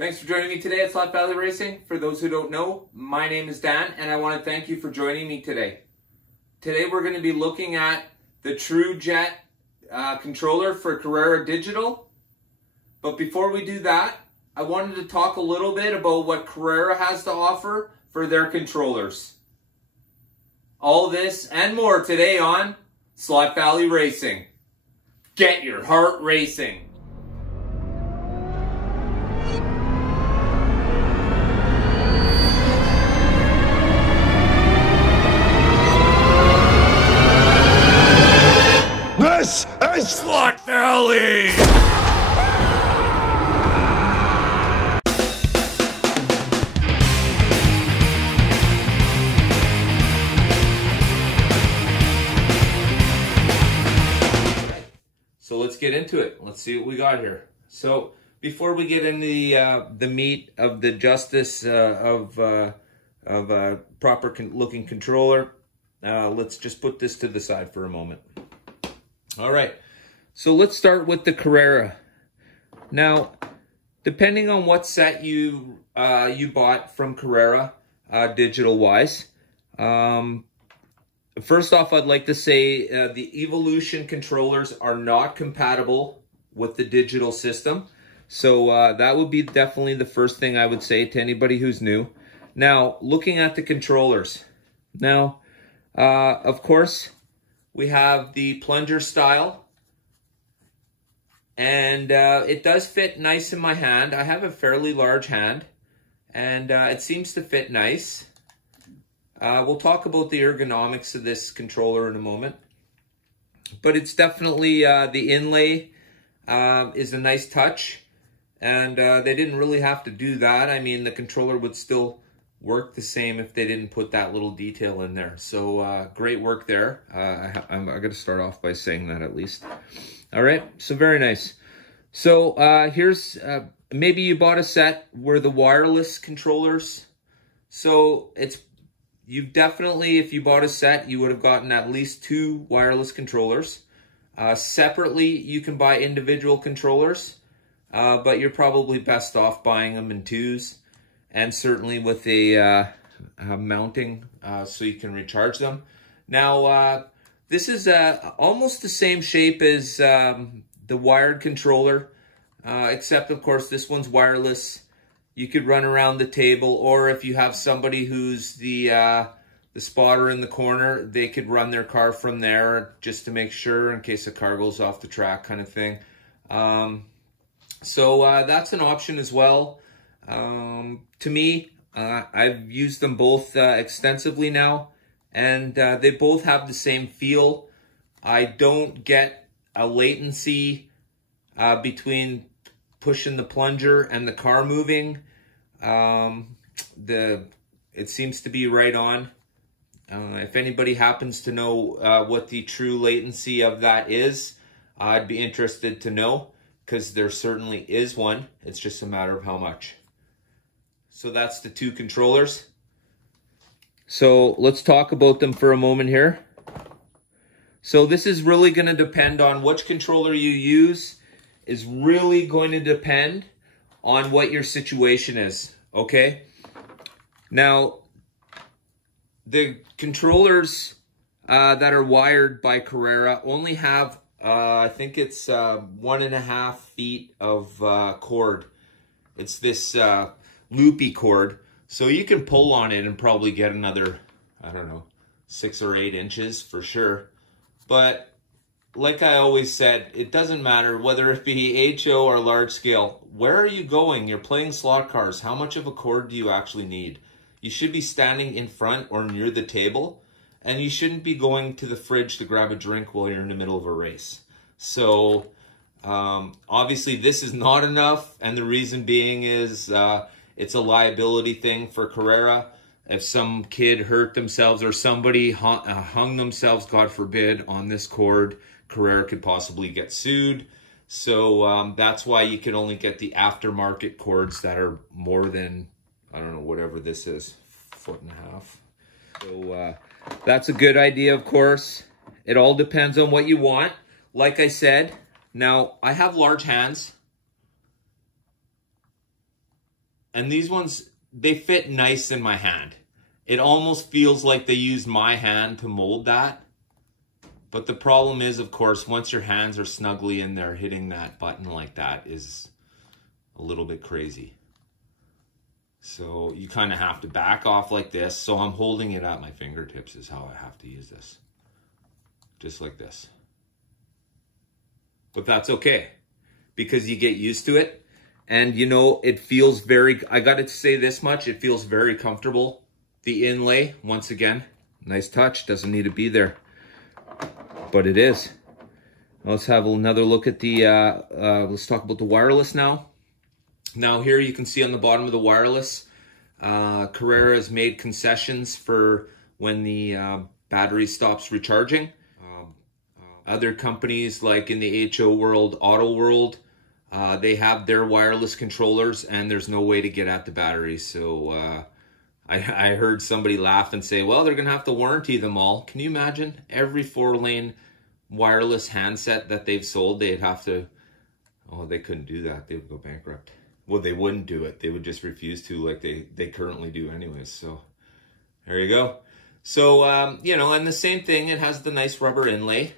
Thanks for joining me today at Slot Valley Racing. For those who don't know, my name is Dan, and I want to thank you for joining me today. Today we're going to be looking at the TrueJet controller for Carrera Digital. But before we do that, I wanted to talk a little bit about what Carrera has to offer for their controllers. All this and more today on Slot Valley Racing. Get your heart racing. This is Slot Valley! So let's get into it. Let's see what we got here. So before we get into the meat of the justice of a proper looking controller, let's just put this to the side for a moment. All right, so let's start with the Carrera. Now, depending on what set you bought from Carrera, digital-wise, first off, I'd like to say the Evolution controllers are not compatible with the digital system. So that would be definitely the first thing I would say to anybody who's new. Now, looking at the controllers. Now, of course, we have the plunger style, and it does fit nice in my hand. I have a fairly large hand, and it seems to fit nice. We'll talk about the ergonomics of this controller in a moment, but it's definitely, the inlay is a nice touch, and they didn't really have to do that. I mean, the controller would still work the same if they didn't put that little detail in there. So great work there. I'm going to start off by saying that at least. All right, so very nice. So here's, maybe you bought a set where the wireless controllers. So you've definitely, if you bought a set, you would have gotten at least 2 wireless controllers. Separately, you can buy individual controllers, but you're probably best off buying them in 2s. And certainly with a mounting so you can recharge them. Now, this is almost the same shape as the wired controller, except of course this one's wireless. You could run around the table, or if you have somebody who's the spotter in the corner, they could run their car from there just to make sure in case a car goes off the track, kind of thing. So that's an option as well. To me, I've used them both extensively now, and they both have the same feel. I don't get a latency between pushing the plunger and the car moving. It seems to be right on. If anybody happens to know what the true latency of that is, I'd be interested to know, because there certainly is one. It's just a matter of how much. So that's the 2 controllers. So let's talk about them for a moment here. So this is really going to depend on which controller you use, is really going to depend on what your situation is, okay? Now, the controllers that are wired by Carrera only have, I think it's 1.5 feet of cord. It's this loopy cord, so you can pull on it and probably get another, I don't know, 6 or 8 inches for sure. But like I always said, it doesn't matter whether it be HO or large scale. Where are you going? You're playing slot cars. How much of a cord do you actually need? You should be standing in front or near the table, and you shouldn't be going to the fridge to grab a drink while you're in the middle of a race. So obviously this is not enough, and the reason being is it's a liability thing for Carrera. If some kid hurt themselves or somebody hung themselves, God forbid, on this cord, Carrera could possibly get sued. So that's why you can only get the aftermarket cords that are more than, I don't know, whatever this is, 1.5 feet. So that's a good idea, of course. It all depends on what you want. Like I said, now I have large hands. And these ones, they fit nice in my hand. It almost feels like they used my hand to mold that. But the problem is, of course, once your hands are snugly in there, hitting that button like that is a little bit crazy. So you kind of have to back off like this. So I'm holding it at my fingertips is how I have to use this. Just like this. But that's okay, because you get used to it. And you know, it feels very, I got to say this much, it feels very comfortable. The inlay, once again, nice touch, doesn't need to be there, but it is. Let's have another look at the, let's talk about the wireless now. Now here you can see on the bottom of the wireless, Carrera has made concessions for when the battery stops recharging. Other companies like in the HO world, Auto world, they have their wireless controllers and there's no way to get at the battery. So I heard somebody laugh and say, well, they're going to have to warranty them all. Can you imagine? Every 4-lane wireless handset that they've sold, they'd have to, oh, they couldn't do that. They would go bankrupt. Well, they wouldn't do it. They would just refuse to, like they currently do anyways. So there you go. So, you know, and the same thing, it has the nice rubber inlay.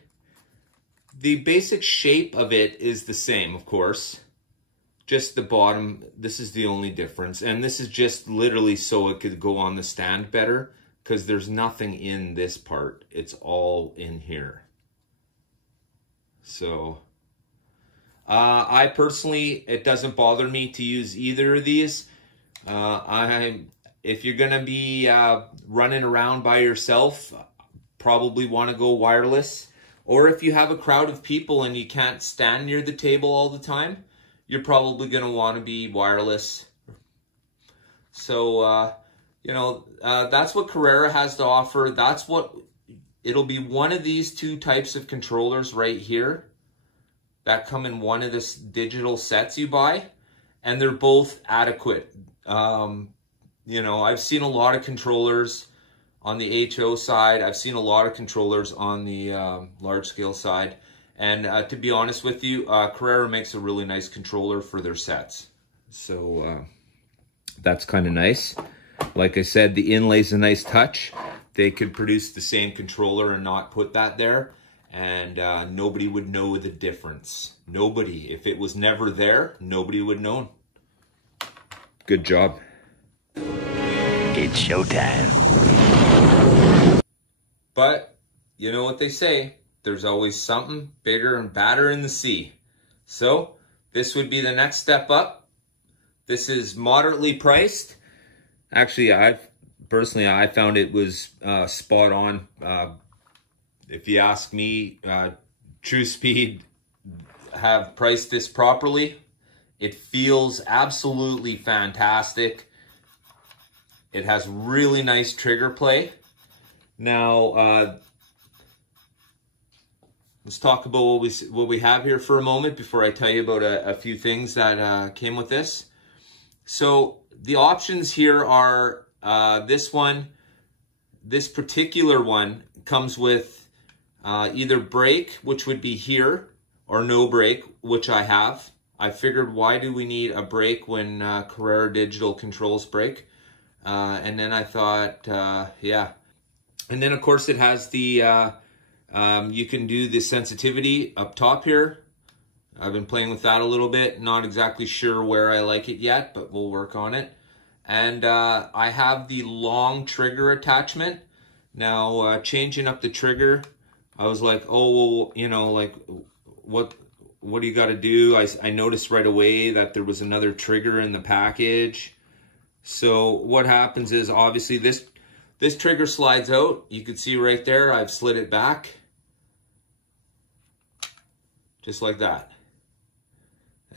The basic shape of it is the same, of course. Just the bottom, this is the only difference. And this is just literally so it could go on the stand better, because there's nothing in this part. It's all in here. So I personally, it doesn't bother me to use either of these. If you're gonna be running around by yourself, probably want to go wireless. Or if you have a crowd of people and you can't stand near the table all the time, you're probably gonna want to be wireless. So you know, that's what Carrera has to offer. That's what it'll be. One of these two types of controllers right here that come in one of the digital sets you buy, and they're both adequate. You know, I've seen a lot of controllers on the HO side. I've seen a lot of controllers on the large scale side. And to be honest with you, Carrera makes a really nice controller for their sets. So that's kind of nice. Like I said, the inlay's a nice touch. They could produce the same controller and not put that there, and nobody would know the difference. Nobody. If it was never there, nobody would know. Good job. It's showtime. But you know what they say, there's always something bigger and badder in the sea. So this would be the next step up. This is moderately priced. Actually, I found it was spot on. If you ask me, TRUSPEED have priced this properly. It feels absolutely fantastic. It has really nice trigger play. Now, let's talk about what we have here for a moment before I tell you about a few things that came with this. So the options here are this particular one comes with either brake, which would be here, or no brake, which I have. I figured, why do we need a brake when Carrera Digital controls brake? And then I thought, yeah. And then of course it has the, you can do the sensitivity up top here. I've been playing with that a little bit. Not exactly sure where I like it yet, but we'll work on it. And I have the long trigger attachment. Now, changing up the trigger, I was like, oh, well, you know, like, what do you got to do? I noticed right away that there was another trigger in the package. So what happens is, obviously, this trigger slides out. You can see right there, I've slid it back. Just like that.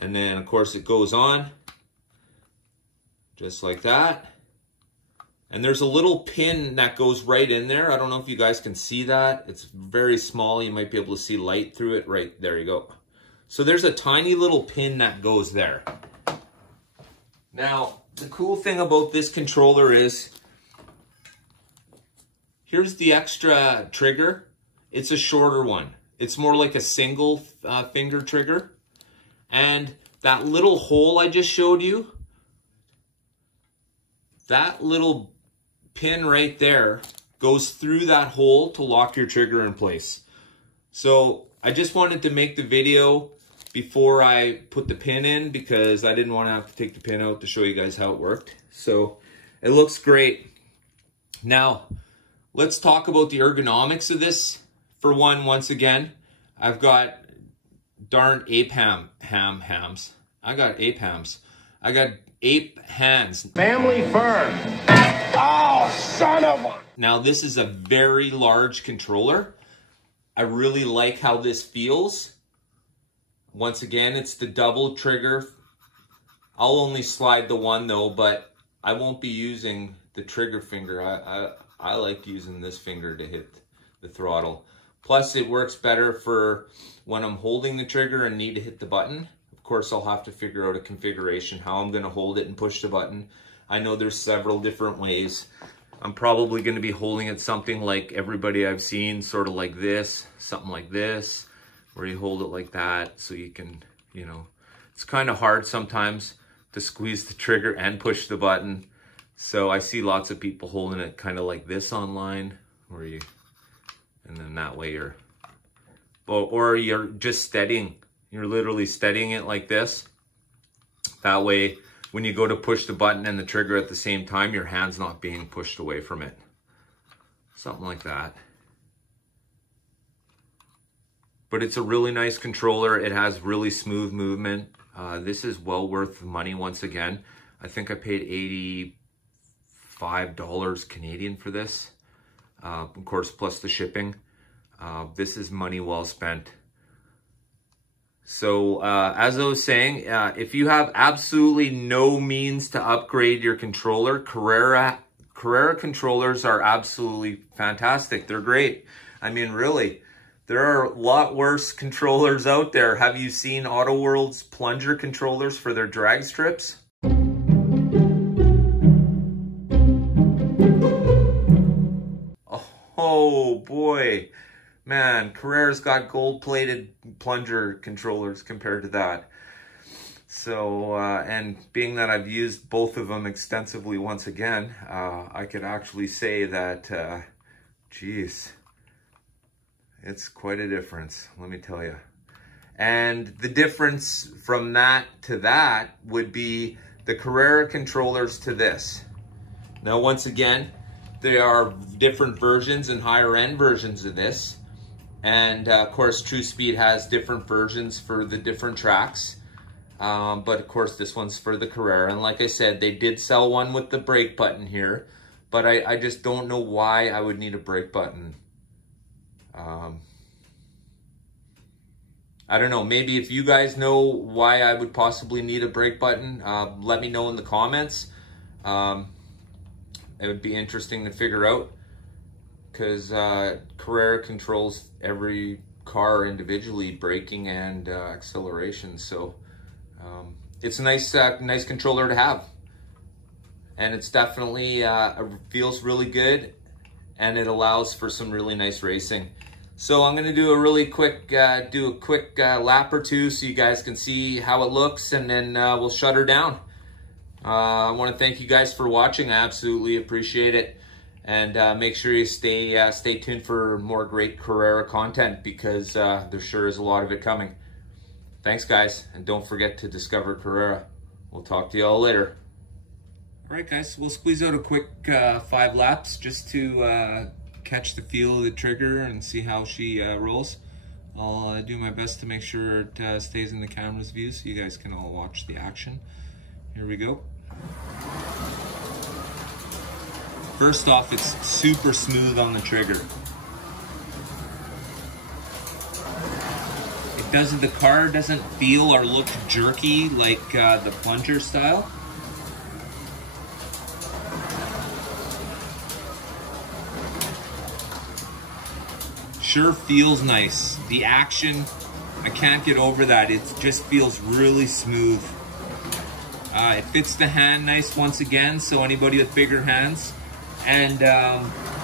And then, of course, it goes on. Just like that. And there's a little pin that goes right in there. I don't know if you guys can see that. It's very small. You might be able to see light through it. Right, there you go. So there's a tiny little pin that goes there. Now, the cool thing about this controller is, here's the extra trigger. It's a shorter one. It's more like a single finger trigger. And that little hole I just showed you, that little pin right there goes through that hole to lock your trigger in place. So I just wanted to make the video before I put the pin in because I didn't want to have to take the pin out to show you guys how it worked. So it looks great. Now, let's talk about the ergonomics of this. For one, once again, I've got darn ape hams. I got ape hams. I got ape hands. Family first. Oh, son of a... Now, this is a very large controller. I really like how this feels. Once again, it's the double trigger. I'll only slide the one though, but I won't be using the trigger finger. I like using this finger to hit the throttle. Plus, it works better for when I'm holding the trigger and need to hit the button. Of course, I'll have to figure out a configuration, how I'm gonna hold it and push the button. I know there's several different ways. I'm probably gonna be holding it something like everybody I've seen, sort of like this, something like this, where you hold it like that so you can, you know, it's kind of hard sometimes to squeeze the trigger and push the button. So I see lots of people holding it kind of like this online, where you, and then that way you're, or you're just steadying. You're literally steadying it like this. That way, when you go to push the button and the trigger at the same time, your hand's not being pushed away from it. Something like that. But it's a really nice controller. It has really smooth movement. This is well worth the money once again. I think I paid $85 Canadian for this. Of course, plus the shipping. This is money well spent. So as I was saying, if you have absolutely no means to upgrade your controller, Carrera controllers are absolutely fantastic. They're great. I mean, really. There are a lot worse controllers out there. Have you seen AutoWorld's plunger controllers for their drag strips? Oh boy, man, Carrera's got gold-plated plunger controllers compared to that. So, and being that I've used both of them extensively once again, I could actually say that, geez, it's quite a difference, let me tell you. And the difference from that to that would be the Carrera controllers to this. Now, once again, there are different versions and higher end versions of this. And of course, TRUSPEED has different versions for the different tracks. But of course, this one's for the Carrera. And like I said, they did sell one with the brake button here. But I just don't know why I would need a brake button. I don't know, maybe if you guys know why I would possibly need a brake button, let me know in the comments. It would be interesting to figure out, because Carrera controls every car individually, braking and acceleration. So it's a nice controller to have. And it's definitely, feels really good, and it allows for some really nice racing. So I'm gonna do a really quick, lap or two so you guys can see how it looks, and then we'll shut her down. I wanna thank you guys for watching. I absolutely appreciate it. And make sure you stay tuned for more great Carrera content, because there sure is a lot of it coming. Thanks guys, and don't forget to discover Carrera. We'll talk to you all later. All right guys, we'll squeeze out a quick 5 laps just to catch the feel of the trigger and see how she rolls. I'll do my best to make sure it stays in the camera's view so you guys can all watch the action. Here we go. First off, it's super smooth on the trigger. The car doesn't feel or look jerky like the plunger style. Sure feels nice. The action, I can't get over that. It just feels really smooth. It fits the hand nice once again, so anybody with bigger hands. And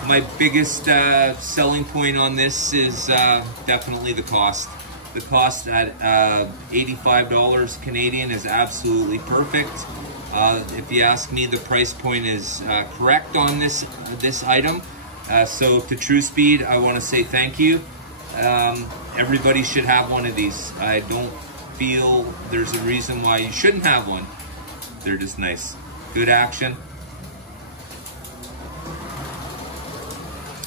my biggest selling point on this is definitely the cost. The cost at $85 Canadian is absolutely perfect. If you ask me, the price point is correct on this item. So to TRUSPEED, I want to say thank you. Everybody should have one of these. I don't feel there's a reason why you shouldn't have one. They're just nice. Good action.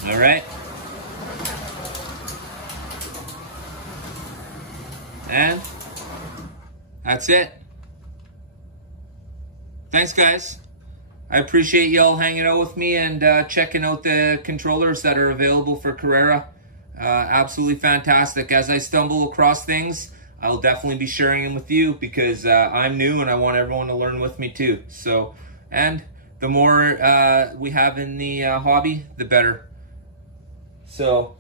All right. And that's it. Thanks, guys. I appreciate y'all hanging out with me and checking out the controllers that are available for Carrera. Absolutely fantastic. As I stumble across things, I'll definitely be sharing them with you because I'm new and I want everyone to learn with me too. So, and the more we have in the hobby, the better. So,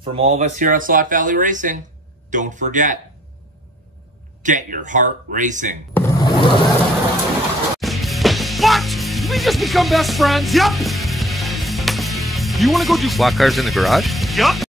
from all of us here at Slot Valley Racing, don't forget, get your heart racing. What? Did we just become best friends? Yep. You want to go do Slot cars in the garage? Yep.